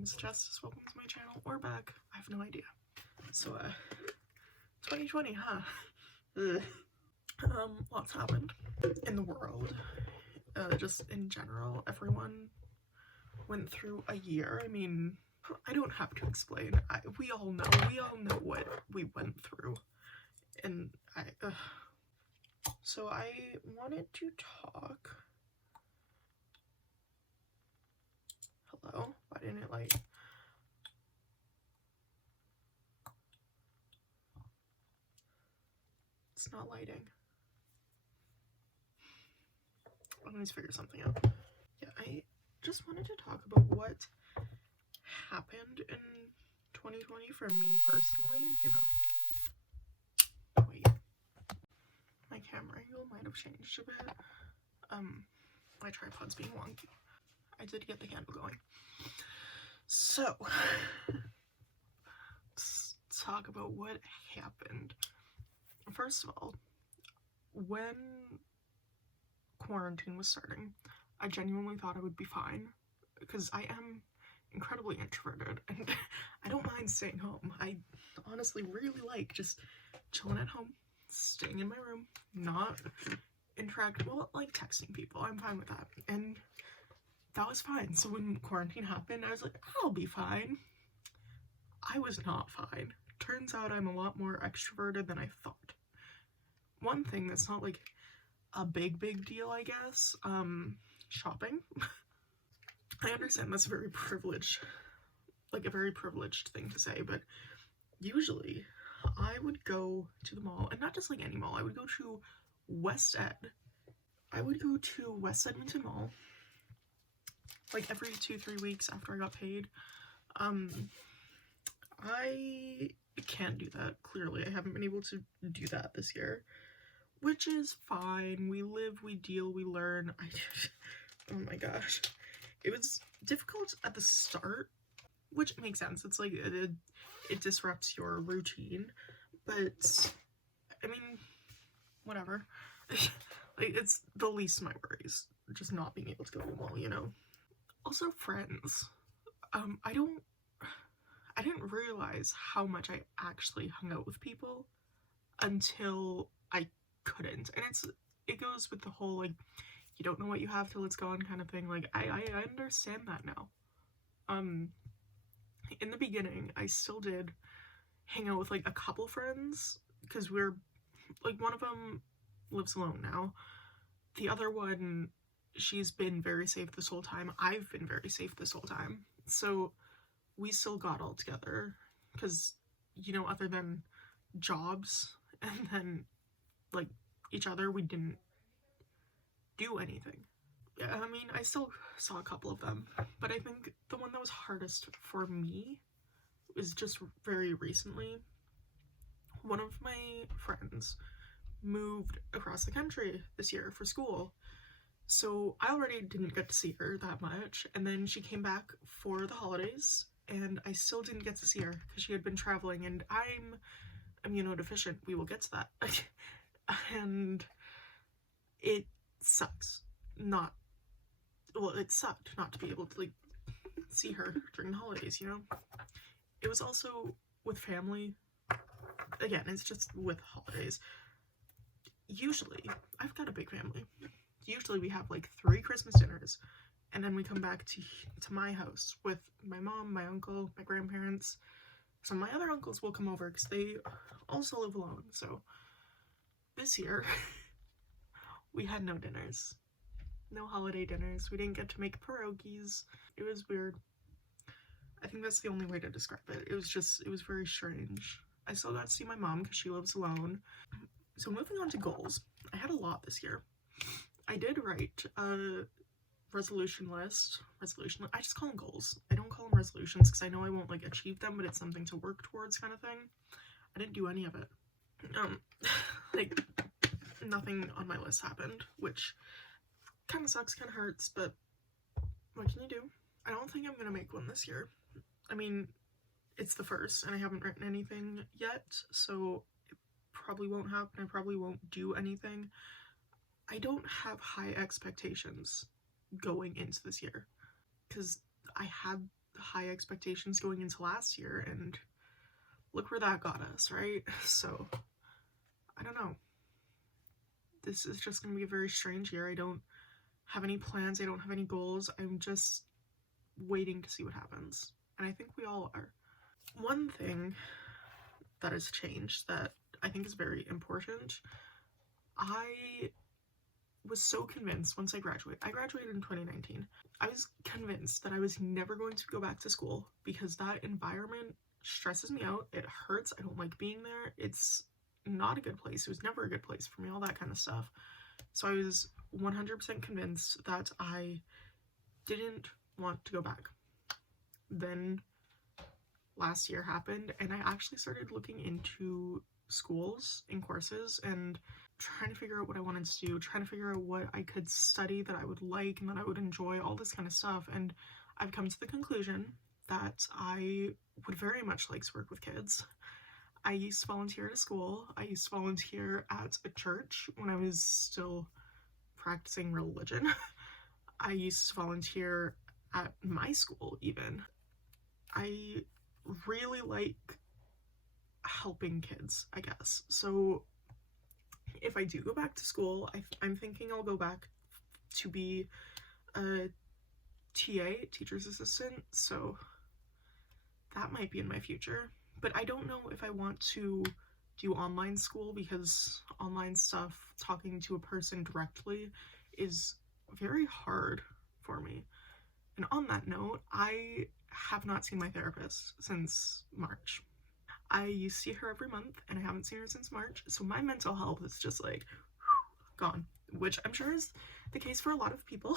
name is Justice, welcome to my channel, or back, I have no idea. So, 2020, huh? Ugh. Lots happened in the world, just in general. Everyone went through a year. I mean, I don't have to explain. We all know what we went through, and so I wanted to talk. Hello? Why didn't it light? It's not lighting. Let me figure something out. Yeah, I just wanted to talk about what happened in 2020 for me personally, you know. Wait. My camera angle might have changed a bit. My tripod's being wonky. I did get the candle going. So, let's talk about what happened. First of all, when quarantine was starting, I genuinely thought I would be fine, because I am incredibly introverted, and I don't mind staying home. I honestly really like just chilling at home, staying in my room, not interacting, well, like texting people. I'm fine with that, and that was fine. So when quarantine happened, I was like, I'll be fine. I was not fine. Turns out I'm a lot more extroverted than I thought. One thing that's not like a big deal, I guess, shopping. I understand that's very privileged, like a very privileged thing to say, but usually I would go to the mall, and not just like any mall. I would go to West Ed. I would go to West Edmonton Mall like every 2-3 weeks after I got paid. I can't do that, clearly. I haven't been able to do that this year, which is fine. We live, we deal, we learn. Oh my gosh. It was difficult at the start, which makes sense. It's like, it disrupts your routine, but, I mean, whatever. Like, it's the least of my worries, just not being able to go to the mall, you know? Also, friends. I didn't realize how much I actually hung out with people until I couldn't. And it goes with the whole, like, you don't know what you have till it's gone kind of thing. Like, I understand that now. In the beginning, I still did hang out with, like, a couple friends, because we're, like, one of them lives alone now. The other one, she's been very safe this whole time. I've been very safe this whole time. So we still got all together, because, you know, other than jobs and then, like, each other, we didn't do anything. I mean, I still saw a couple of them, but I think the one that was hardest for me was just very recently. One of my friends moved across the country this year for school, so I already didn't get to see her that much, and then she came back for the holidays, and I still didn't get to see her because she had been traveling, and I'm immunodeficient. We will get to that. And it sucks it sucked not to be able to, like, see her during the holidays, you know? It was also with family. Again, it's just with holidays. Usually, I've got a big family. Usually we have like 3 Christmas dinners, and then we come back to my house with my mom, my uncle, my grandparents. Some of my other uncles will come over because they also live alone. So this year, we had no dinners. No holiday dinners. We didn't get to make pierogies. It was weird. I think that's the only way to describe it. It was very strange. I still got to see my mom because she lives alone. So moving on to goals. I had a lot this year. I did write a resolution list. I just call them goals. I don't call them resolutions because I know I won't, like, achieve them, but it's something to work towards kind of thing. I didn't do any of it. Like, nothing on my list happened, which kind of sucks, kind of hurts, but what can you do? I don't think I'm gonna make one this year. I mean, it's the first, and I haven't written anything yet, so it probably won't happen. I probably won't do anything. I don't have high expectations going into this year, because I had high expectations going into last year, and look where that got us, right? So, I don't know. This is just going to be a very strange year. I don't have any plans, I don't have any goals. I'm just waiting to see what happens. And I think we all are. One thing that has changed that I think is very important, I was so convinced once I graduated in 2019. I was convinced that I was never going to go back to school because that environment stresses me out. It hurts. I don't like being there. It's not a good place. It was never a good place for me, all that kind of stuff. So I was 100% convinced that I didn't want to go back. Then last year happened, and I actually started looking into schools and courses and trying to figure out what I wanted to do, trying to figure out what I could study that I would like and that I would enjoy, all this kind of stuff. And I've come to the conclusion that I would very much like to work with kids. I used to volunteer at a school. I used to volunteer at a church when I was still practicing religion. I used to volunteer at my school even. I really like helping kids, I guess. So if I do go back to school, I'm thinking I'll go back to be a TA, teacher's assistant, so that might be in my future. But I don't know if I want to do online school because online stuff, talking to a person directly, is very hard for me. And on that note, I have not seen my therapist since March. I used to see her every month, and I haven't seen her since March, so my mental health is just like, gone, which I'm sure is the case for a lot of people.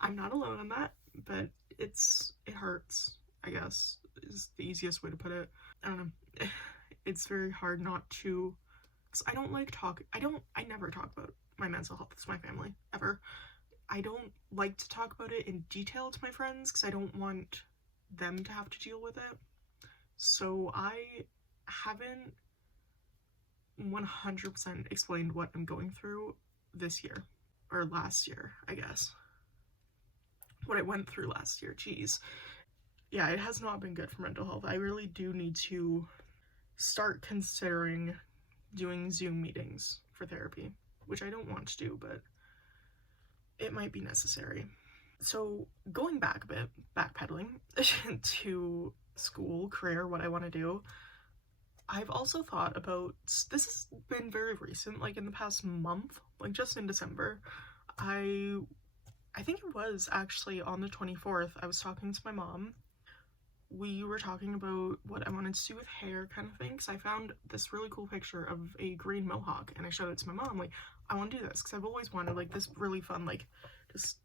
I'm not alone on that, but it hurts, I guess, is the easiest way to put it. I don't know. It's very hard not to, because I don't like I never talk about my mental health with my family, ever. I don't like to talk about it in detail to my friends because I don't want them to have to deal with it. So I haven't 100% explained what I'm going through this year, or last year, I guess. What I went through last year, geez. Yeah, it has not been good for mental health. I really do need to start considering doing Zoom meetings for therapy, which I don't want to do, but it might be necessary. So going back a bit, backpedaling to school, career, what I want to do, I've also thought about, this has been very recent, like in the past month, like just in December, I think it was actually on the 24th, I was talking to my mom. We were talking about what I wanted to do with hair kind of thing, because I found this really cool picture of a green mohawk, and I showed it to my mom, like, I want to do this, because I've always wanted, like, this really fun, like, just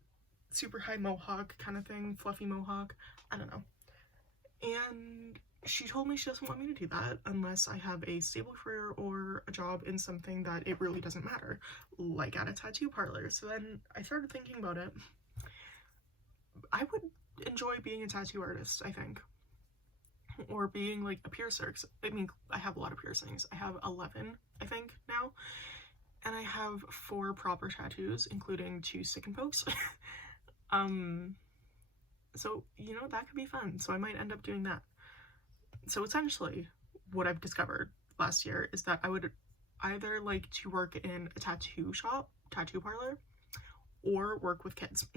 super high mohawk kind of thing, fluffy mohawk, I don't know. And she told me she doesn't want me to do that unless I have a stable career or a job in something that it really doesn't matter, like at a tattoo parlor. So then I started thinking about it. I would enjoy being a tattoo artist, I think. Or being like a piercer. I mean, I have a lot of piercings. I have 11, I think, now. And I have 4 proper tattoos, including 2 stick and pokes. So, you know, that could be fun. So I might end up doing that. So essentially, what I've discovered last year is that I would either like to work in a tattoo shop, tattoo parlor, or work with kids.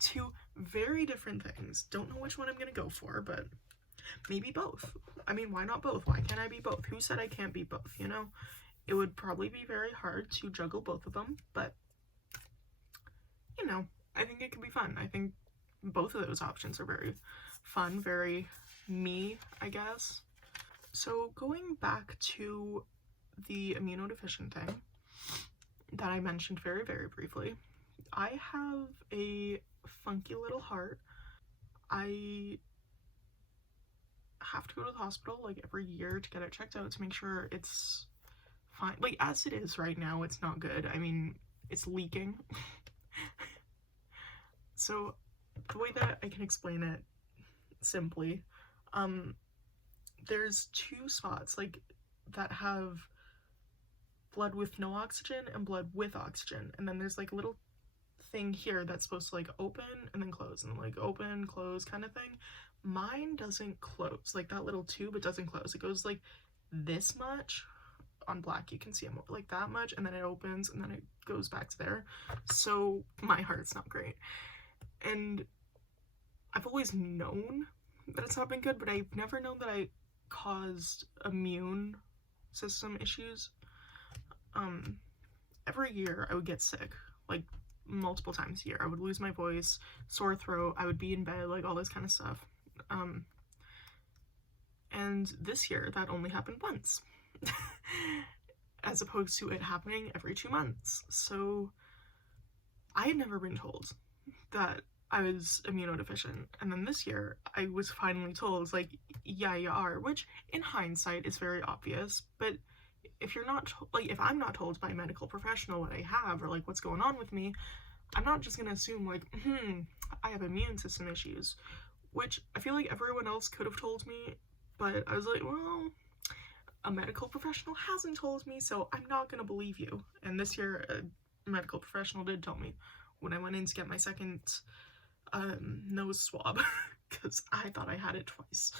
2 very different things. Don't know which one I'm gonna go for, but maybe both. I mean, why not both? Why can't I be both? Who said I can't be both, you know? It would probably be very hard to juggle both of them, but, you know, I think it could be fun. I think both of those options are very fun, very me, I guess. So going back to the immunodeficient thing that I mentioned very, very briefly, I have a funky little heart. I have to go to the hospital like every year to get it checked out to make sure it's fine. Like, as it is right now, it's not good. I mean, it's leaking. So the way that I can explain it simply, there's 2 spots like that have blood with no oxygen and blood with oxygen, and then there's like a little thing here that's supposed to like open and then close and like open, close kind of thing. Mine doesn't close. Like that little tube, it doesn't close. It goes like this much. On black you can see them like that much, and then it opens and then it goes back to there. So my heart's not great, and I've always known that it's not been good, but I've never known that I caused immune system issues. Every year I would get sick, like multiple times a year. I would lose my voice, sore throat, I would be in bed, like all this kind of stuff. And this year that only happened once. As opposed to it happening every 2 months. So I had never been told that I was immunodeficient, and then this year I was finally told, like, yeah, you are, which in hindsight is very obvious, but if you're not, like, if I'm not told by a medical professional what I have or like what's going on with me, I'm not just gonna assume like, I have immune system issues, which I feel like everyone else could have told me, but I was like, well, a medical professional hasn't told me, so I'm not gonna believe you. And this year a medical professional did tell me when I went in to get my second nose swab, because I thought I had it twice.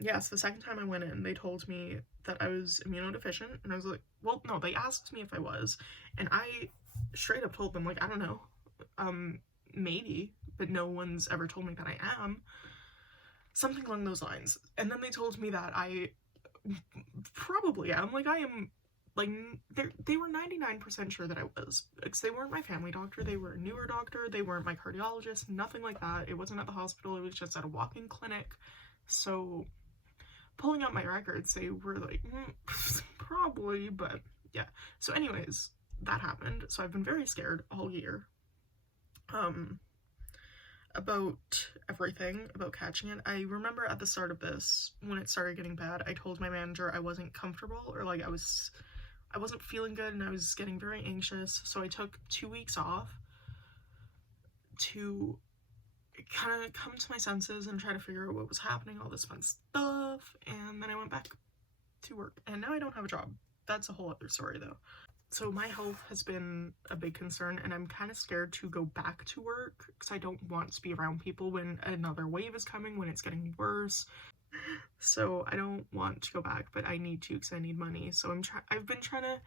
Yes, the second time I went in, they told me that I was immunodeficient, and I was like, well, no, they asked me if I was, and I straight up told them, like, I don't know, maybe, but no one's ever told me that I am. Something along those lines. And then they told me that I probably am. Like, I am, like, they were 99% sure that I was, because they weren't my family doctor, they were a newer doctor, they weren't my cardiologist, nothing like that. It wasn't at the hospital, it was just at a walk-in clinic. So pulling out my records, they were like, probably, but yeah. So anyways, that happened. So I've been very scared all year about everything, about catching it. I remember at the start of this, when it started getting bad, I told my manager I wasn't comfortable, or like I wasn't feeling good and I was getting very anxious, so I took 2 weeks off to kind of come to my senses and try to figure out what was happening, all this fun stuff, and then I went back to work, and now I don't have a job. That's a whole other story though. So my health has been a big concern, and I'm kind of scared to go back to work because I don't want to be around people when another wave is coming, when it's getting worse. So I don't want to go back, but I need to because I need money. So I've been trying to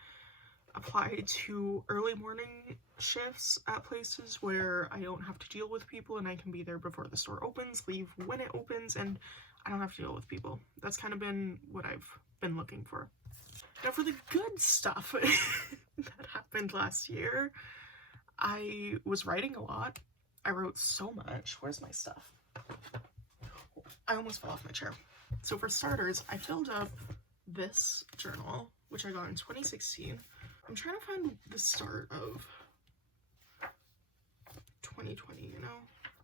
apply to early morning shifts at places where I don't have to deal with people and I can be there before the store opens, leave when it opens, and I don't have to deal with people. That's kind of been what I've been looking for. Now for the good stuff that happened last year, I was writing a lot. I wrote so much. Where's my stuff? I almost fell off my chair. So for starters, I filled up this journal, which I got in 2016. I'm trying to find the start of 2020, you know,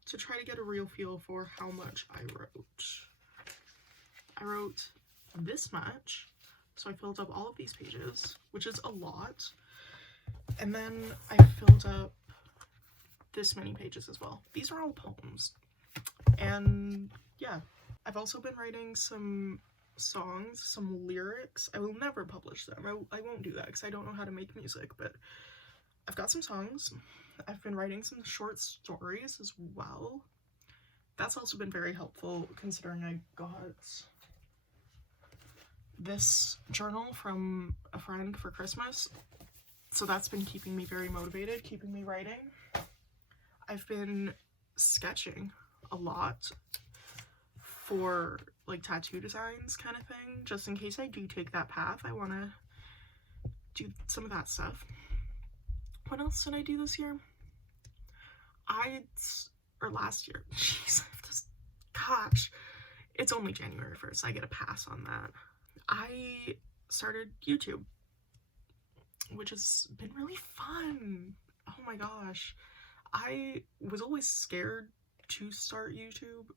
to try to get a real feel for how much I wrote. I wrote this much. So I filled up all of these pages, which is a lot, and then I filled up this many pages as well. These are all poems, and yeah. I've also been writing some songs, some lyrics. I will never publish them. I won't do that because I don't know how to make music, but I've got some songs. I've been writing some short stories as well. That's also been very helpful considering I got this journal from a friend for Christmas, so that's been keeping me very motivated, keeping me writing. I've been sketching a lot for like tattoo designs kind of thing, just in case I do take that path. I want to do some of that stuff. What else did I do this year? Last year, jeez, gosh, it's only January 1st, I get a pass on that. I started YouTube, which has been really fun. Oh my gosh. I was always scared to start YouTube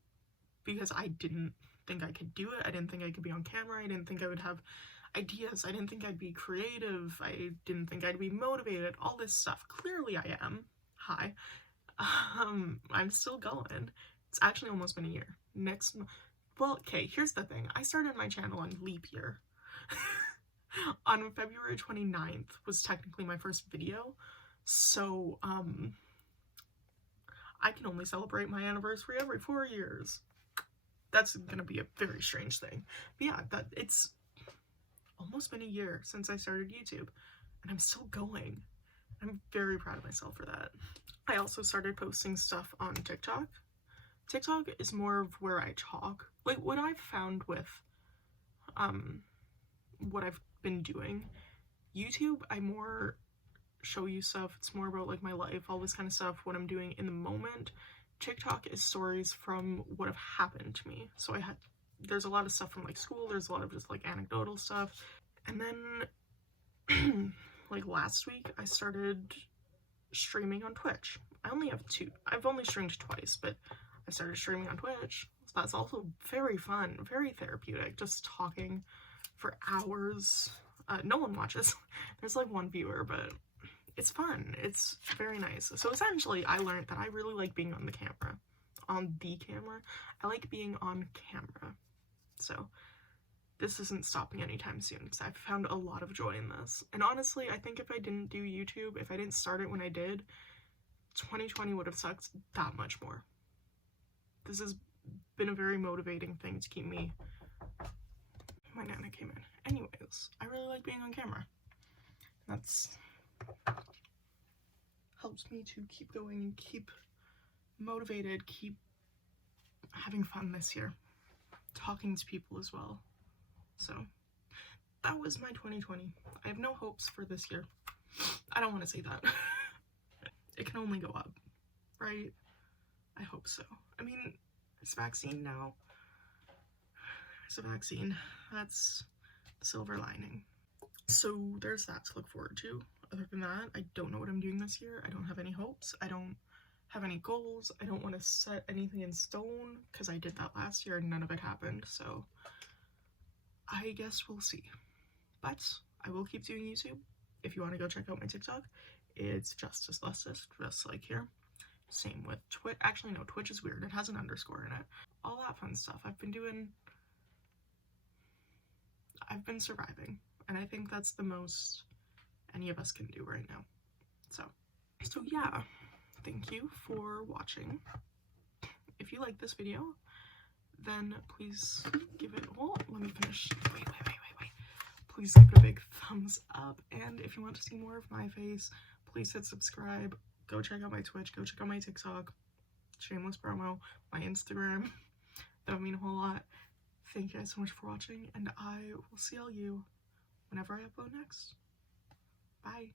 because I didn't think I could do it. I didn't think I could be on camera. I didn't think I would have ideas. I didn't think I'd be creative. I didn't think I'd be motivated. All this stuff. Clearly I am. Hi. I'm still going. It's actually almost been a year. Well, okay, here's the thing. I started my channel on leap year. On February 29th was technically my first video. So, I can only celebrate my anniversary every 4 years. That's gonna be a very strange thing. But yeah, it's almost been a year since I started YouTube, and I'm still going. I'm very proud of myself for that. I also started posting stuff on TikTok. TikTok is more of where I talk. Like, what I've found with what I've been doing, YouTube, I more show you stuff. It's more about like my life, all this kind of stuff, what I'm doing in the moment. TikTok is stories from what have happened to me. So there's a lot of stuff from like school, there's a lot of just like anecdotal stuff. And then like last week I started streaming on Twitch. I only have 2. I've only streamed twice, but I started streaming on Twitch. So that's also very fun, very therapeutic, just talking for hours. No one watches. There's like 1 viewer, but it's fun. It's very nice. So essentially, I learned that I really like being on the camera. I like being on camera. So this isn't stopping anytime soon, because I've found a lot of joy in this. And honestly, I think if I didn't do YouTube, if I didn't start it when I did, 2020 would have sucked that much more. This has been a very motivating thing to keep me... My nana came in. Anyways, I really like being on camera. That's... helps me to keep going and keep motivated, keep having fun this year. Talking to people as well. So, that was my 2020. I have no hopes for this year. I don't want to say that. It can only go up, right? I hope so. I mean, there's a vaccine now. There's a vaccine. That's the silver lining. So there's that to look forward to. Other than that, I don't know what I'm doing this year. I don't have any hopes. I don't have any goals. I don't want to set anything in stone, because I did that last year and none of it happened. So I guess we'll see. But I will keep doing YouTube. If you want to go check out my TikTok, it's Justice Lustist, just like here. Same with Twitch. Actually, no, Twitch is weird. It has an underscore in it. All that fun stuff. I've been surviving. And I think that's the most any of us can do right now. So yeah. Thank you for watching. If you like this video, then please give it, well, let me finish. Wait. Please give it a big thumbs up. And if you want to see more of my face, please hit subscribe. Go check out my Twitch. Go check out my TikTok. Shameless promo. My Instagram. That would mean a whole lot. Thank you guys so much for watching, and I will see all you whenever I upload next. Bye.